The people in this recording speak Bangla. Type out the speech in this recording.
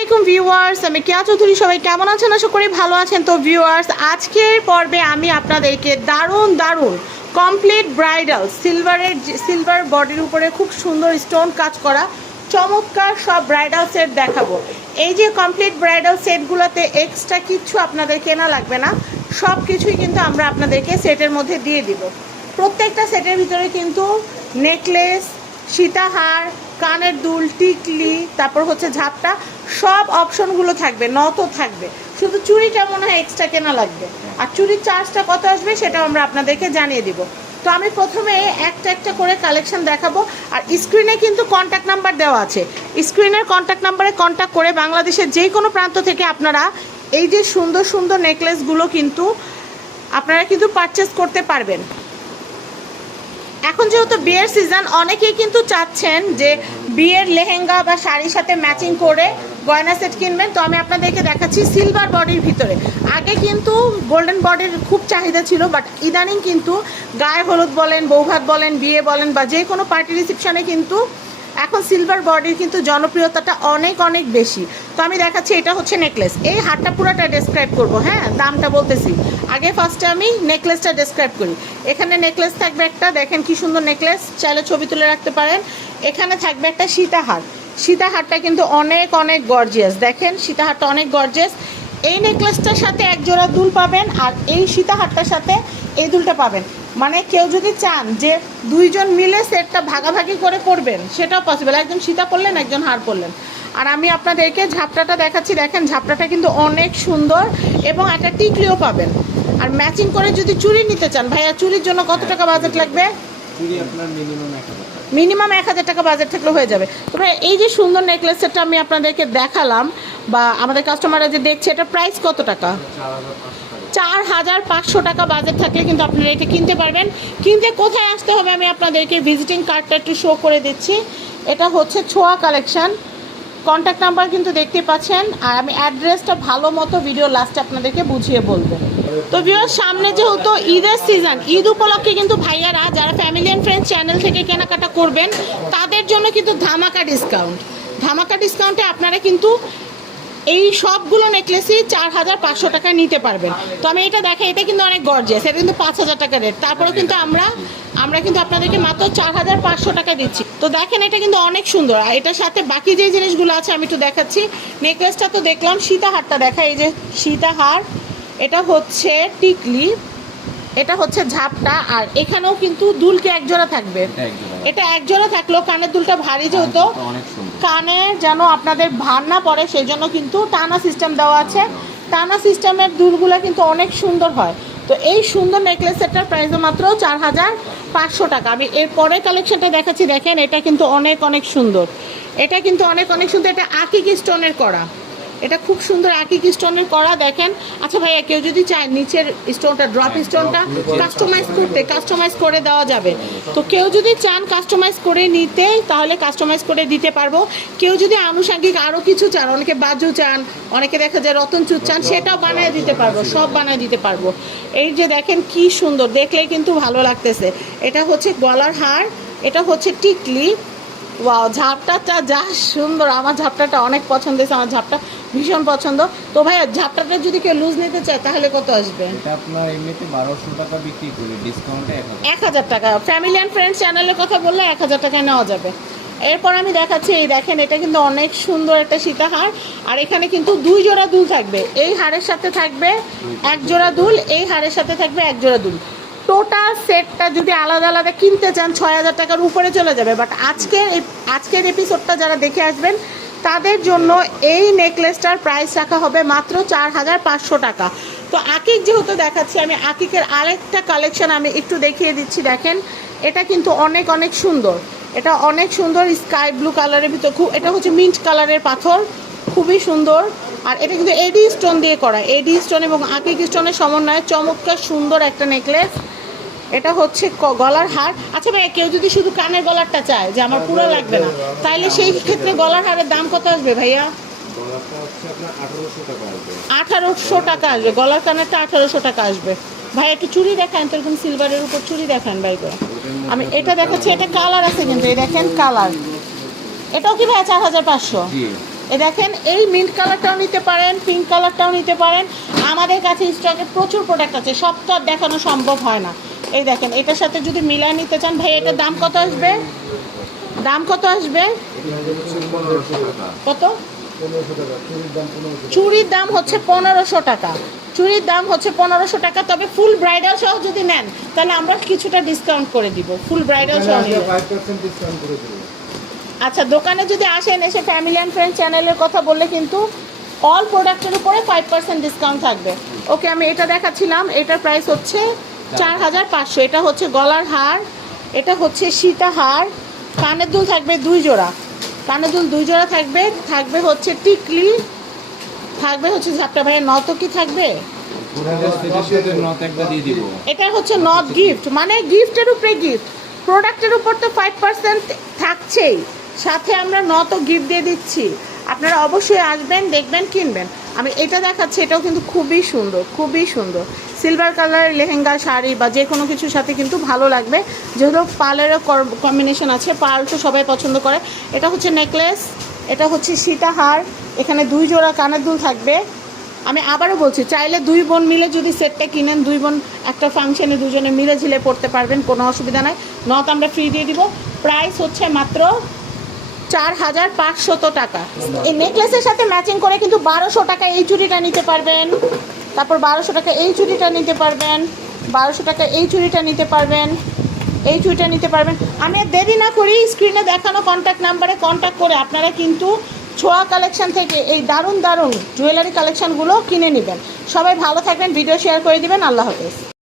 আসসালামাইকুম ভিউয়ার্স, আমি কেয়া চৌধুরী। সবাই কেমন আছেন? আশা করি ভালো আছেন। তো ভিউয়ার্স, আজকের পর্বে আমি আপনাদেরকে দারুণ কমপ্লিট ব্রাইডাল সিলভার বডির উপরে খুব সুন্দর স্টোন কাজ করা চমৎকার সব ব্রাইডাল সেট দেখাবো। এই যে কমপ্লিট ব্রাইডাল সেটগুলোতে এক্সট্রা কিচ্ছু আপনাদের কেনা লাগবে না, সব কিছুই কিন্তু আমরা আপনাদেরকে সেটের মধ্যে দিয়ে দিব। প্রত্যেকটা সেটের ভিতরে কিন্তু নেকলেস, সীতাহার, কানের দুল, টিকলি, তারপর হচ্ছে ঝাপটা, সব অপশনগুলো থাকবে, নথও থাকবে। শুধু চুড়িটা মনে হয় এক্সট্রা কেনা লাগবে, আর চুড়ির চার্জটা কত আসবে সেটাও আমরা আপনাদেরকে জানিয়ে দিব। তো আমি প্রথমে একটা করে কালেকশন দেখাবো, আর স্ক্রিনে কিন্তু কন্ট্যাক্ট নাম্বার দেওয়া আছে। স্ক্রিনের কন্ট্যাক্ট নাম্বারে কন্ট্যাক্ট করে বাংলাদেশের যে কোনো প্রান্ত থেকে আপনারা এই যে সুন্দর নেকলেসগুলো কিন্তু আপনারা কিন্তু পারচেস করতে পারবেন। এখন যেহেতু বিয়ের সিজন, অনেকেই কিন্তু চাচ্ছেন যে বিয়ের লেহেঙ্গা বা শাড়ির সাথে ম্যাচিং করে গয়না সেট কিনবেন। তো আমি আপনাদেরকে দেখাচ্ছি সিলভার বডির ভিতরে। আগে কিন্তু গোল্ডেন বডির খুব চাহিদা ছিল, বাট ইদানিং কিন্তু গায়ে হলুদ বলেন, বৌভাত বলেন, বিয়ে বলেন বা যে কোনো পার্টি রিসেপশনে কিন্তু এখন সিলভার বডির কিন্তু জনপ্রিয়তাটা অনেক বেশি। তো আমি দেখাচ্ছি, এটা হচ্ছে নেকলেস। এই হারটা পুরোটা ডেসক্রাইব করব, হ্যাঁ, দামটা বলতেছি। আগে ফার্স্টে আমি নেকলেসটা ডেসক্রাইব করি। এখানে নেকলেস থাকবে একটা, দেখেন কি সুন্দর নেকলেস, চাইলে ছবি তুলে রাখতে পারেন। এখানে থাকবে একটা সীতাহার। সীতাহারটা কিন্তু অনেক গর্জিয়াস, দেখেন সীতাহারটা অনেক গর্জিয়াস। এই নেকলেসটার সাথে এক জোড়া দুল পাবেন, আর এই সীতাহারটার সাথে এই দুলটা পাবেন। মানে কেউ যদি চান যে দুইজন মিলে সেটটা ভাগাভাগি করে পরবেন, সেটাও পসিবল। একজন সীতা পরলেন, একজন হার পরলেন। আর আমি আপনাদেরকে ঝাপটাটা দেখাচ্ছি, দেখেন ঝাপটাটা কিন্তু অনেক সুন্দর, এবং একটা টিকলিও পাবেন। আর ম্যাচিং করে যদি চুড়ি নিতে চান, ভাইয়া চুড়ির জন্য কত টাকা বাজেট লাগবে? মিনিমাম 1000 টাকা বাজেট থাকলে হয়ে যাবে। তো ভাই, এই যে সুন্দর নেকলেস সেটটা আমি আপনাদেরকে দেখালাম, বা আমাদের কাস্টমাররা যে দেখছে, এটা প্রাইস কত টাকা? 4500 টাকা বাজেট থাকলে কিন্তু আপনারা এটা কিনতে পারবেন। কিনতে কোথায় আসতে হবে আমি আপনাদেরকে ভিজিটিং কার্ডটা একটু শো করে দিচ্ছি। এটা হচ্ছে ছোঁয়া কালেকশন, কন্ট্যাক্ট নাম্বার কিন্তু দেখতে পাচ্ছেন, আর আমি অ্যাড্রেসটা ভালো মতো ভিডিও লাস্টে আপনাদেরকে বুঝিয়ে বলবো। তো ভিউয়ার্স, সামনে যেহেতু ঈদের সিজন, ঈদ উপলক্ষে কিন্তু ভাইয়ারা যারা ফ্যামিলি অ্যান্ড ফ্রেন্ডস চ্যানেল থেকে কেনাকাটা করবেন, তাদের জন্য কিন্তু ধামাকা ডিসকাউন্টে আপনারা কিন্তু এই সবগুলো নেকলেসই 4500 টাকায় নিতে পারবেন। তো আমি এটা দেখাই, এটা কিন্তু অনেক গর্জিয়াস, এটা কিন্তু 5000 টাকা রেট। তারপরেও কিন্তু আমরা কিন্তু আপনাদেরকে মাত্র 4500 টাকা দিচ্ছি। তো দেখেন, এটা কিন্তু অনেক সুন্দর। আর এটার সাথে বাকি যে জিনিসগুলো আছে আমি একটু দেখাচ্ছি। নেকলেসটা তো দেখলাম, সীতাহারটা দেখা, এই যে সীতাহার, এটা হচ্ছে টিকলি, এটা হচ্ছে ঝাপটা, আর এখানেও কিন্তু দুলকে এক জোড়া থাকবে। এটা এক জোড়া থাকলেও কানের দুলটা ভারী, যেহেতু কানে যেন আপনাদের ভার না পড়ে সেই জন্য কিন্তু টানা সিস্টেম দেওয়া আছে। টানা সিস্টেমের দুলগুলো কিন্তু অনেক সুন্দর হয়। তো এই সুন্দর নেকলেস সেটটার প্রাইস মাত্র 4500 টাকা। আমি এর পরে কালেকশনটা দেখাচ্ছি, দেখেন এটা কিন্তু অনেক সুন্দর। এটা কিন্তু অনেক সুন্দর। এটা আকিক স্টোনের করা, এটা খুব সুন্দর আকিক স্টোনের করা, দেখেন। আচ্ছা ভাইয়া, কেউ যদি চায় নিচের স্টোনটা, ড্রপ স্টোনটা কাস্টমাইজ করে দেওয়া যাবে। তো কেউ যদি চান কাস্টমাইজ করে নিতে, তাহলে কাস্টমাইজ করে দিতে পারবো। কেউ যদি আনুষঙ্গিক আরও কিছু চান, অনেকে বাজু চান, অনেকে দেখা যায় রতনচুর চান, সেটাও বানিয়ে দিতে পারবো, সব বানিয়ে দিতে পারবো। এই যে দেখেন কি সুন্দর, দেখলেই কিন্তু ভালো লাগতেছে। এটা হচ্ছে গলার হার, এটা হচ্ছে টিকলি। ওয়াও, ঝাপটাটা যা সুন্দর, আমার ঝাপটাটা অনেক পছন্দ হয়েছে, আমার ঝাপটা ভীষণ পছন্দ। তো ভাইয়া, ঝাপটাটা যদি কেউ লুজ নিতে চায় তাহলে কত আসবে? এটা আপনার এমনিতে 1200 টাকা বিক্রি করি, ডিসকাউন্টে 1000 টাকা। ফ্যামিলি অ্যান্ড ফ্রেন্ডস চ্যানেলের কথা বললে 1000 টাকায় নেওয়া যাবে। এরপর আমি দেখাচ্ছি, এই দেখেন, এটা কিন্তু অনেক সুন্দর একটা সীতাহার, আর এখানে কিন্তু 2 জোড়া দুল থাকবে। এই হারের সাথে থাকবে 1 জোড়া দুল, এই হারের সাথে থাকবে 1 জোড়া দুল। টোটাল সেটটা যদি আলাদা কিনতে চান 6000 টাকার উপরে চলে যাবে। বাট আজকের এপিসোডটা যারা দেখে আসবেন, তাদের জন্য এই নেকলেসটার প্রাইস রাখা হবে মাত্র 4500 টাকা। তো আকিক যেহেতু দেখাচ্ছি, আমি আকিকের আরেকটা কালেকশন আমি একটু দেখিয়ে দিচ্ছি। দেখেন, এটা কিন্তু অনেক সুন্দর। এটা অনেক সুন্দর, স্কাই ব্লু কালারের ভিতর, এটা হচ্ছে মিন্ট কালারের পাথর, খুবই সুন্দর। আর এটা কিন্তু এডি স্টোন দিয়ে করা, এডি স্টোন এবং আকিক স্টোনের সমন্বয়ে চমৎকার সুন্দর একটা নেকলেস। এটা হচ্ছে গলার হার। আচ্ছা ভাইয়া, কেউ যদি শুধু কানের গলারটা চায়, যে আমার পুরো লাগবে না, তাহলে সেই ক্ষেত্রে গলার হারের দাম কত আসবে ভাইয়া? 1800 টাকা আসবে। গলার কানেরটা 1800 টাকা আসবে। ভাই একটু চুড়ি দেখান তো, এরকম সিলভারের উপর চুড়ি দেখান ভাই করে। আমি এটা দেখাচ্ছি, এটা কালার আছে কিন্তু, এই দেখেন কালার। এটাও কি ভাই 4500? এ দেখেন এই মিন্ট কালারটাও নিতে পারেন, পিঙ্ক কালারটাও নিতে পারেন। আমাদের কাছে স্টকে প্রচুর প্রোডাক্ট আছে, সব তো আর দেখানো সম্ভব হয় না। এই দেখেন এটার সাথে যদি মিলায় নিতে চান ভাই, এটার দাম কত আসবে? দাম কত আসবে? কত? চুড়ির দাম হচ্ছে 1500 টাকা। চুড়ির দাম হচ্ছে 1500 টাকা। তবে ফুল ব্রাইডাল সহ যদি নেন তাহলে আমরা কিছুটা ডিসকাউন্ট করে দিব, ফুল ব্রাইডাল সহ নিলে 5% ডিসকাউন্ট করে দেব। আচ্ছা, দোকানে যদি আসেন, এসে ফ্যামিলি অ্যান্ড ফ্রেন্ড চ্যানেলের কথা বললে কিন্তু অল প্রোডাক্টের উপরে 5% ডিসকাউন্ট থাকবে। ওকে, আমি এটা দেখাচ্ছিলাম, এটার প্রাইস হচ্ছে 4500। এটা হচ্ছে গলার হার, এটা হচ্ছে সীতা হার, কানের দুল থাকবে 2 জোড়া, কানের দুল 2 জোড়া থাকবে। থাকবে হচ্ছে টিকলি, থাকবে হচ্ছে ঝাপটা ভাইয়ের নতকি থাকবে। এটা হচ্ছে নট গিফট, মানে গিফটের উপরে গিফট, প্রোডাক্টের উপর তো 5% থাকছেই, সাথে আমরা নত গিফট দিয়ে দিচ্ছি। আপনারা অবশ্যই আসবেন, দেখবেন, কিনবেন। আমি এটা দেখাচ্ছি, এটাও কিন্তু খুবই সুন্দর, খুবই সুন্দর। সিলভার কালারের লেহেঙ্গা, শাড়ি বা যে কোনো কিছুর সাথে কিন্তু ভালো লাগবে, যেহেতু পার্লেরও কম্বিনেশন আছে, পার্ল তো সবাই পছন্দ করে। এটা হচ্ছে নেকলেস, এটা হচ্ছে সীতাহার, এখানে 2 জোড়া কানের দুল থাকবে। আমি আবারও বলছি, চাইলে 2 বোন মিলে যদি সেটটা কিনেন, 2 বোন একটা ফাংশনে দুজনে মিলে ঝিলে পড়তে পারবেন, কোনো অসুবিধা নাই। নট আমরা ফ্রি দিয়ে দিব। প্রাইস হচ্ছে মাত্র 4500 টাকা। এই নেকলেসের সাথে ম্যাচিং করে কিন্তু 1200 টাকা এই চুড়িটা নিতে পারবেন, তারপর 1200 টাকা এই চুড়িটা নিতে পারবেন, 1200 টাকা এই চুড়িটা নিতে পারবেন, এই চুড়িটা নিতে পারবেন। আমি আর দেরি না করি, স্ক্রিনে দেখানো কন্ট্যাক্ট নাম্বারে কন্ট্যাক্ট করে আপনারা কিন্তু ছোঁয়া কালেকশন থেকে এই দারুণ দারুণ জুয়েলারি কালেকশনগুলো কিনে নেবেন। সবাই ভালো থাকবেন, ভিডিও শেয়ার করে দিবেন। আল্লাহ হাফেজ।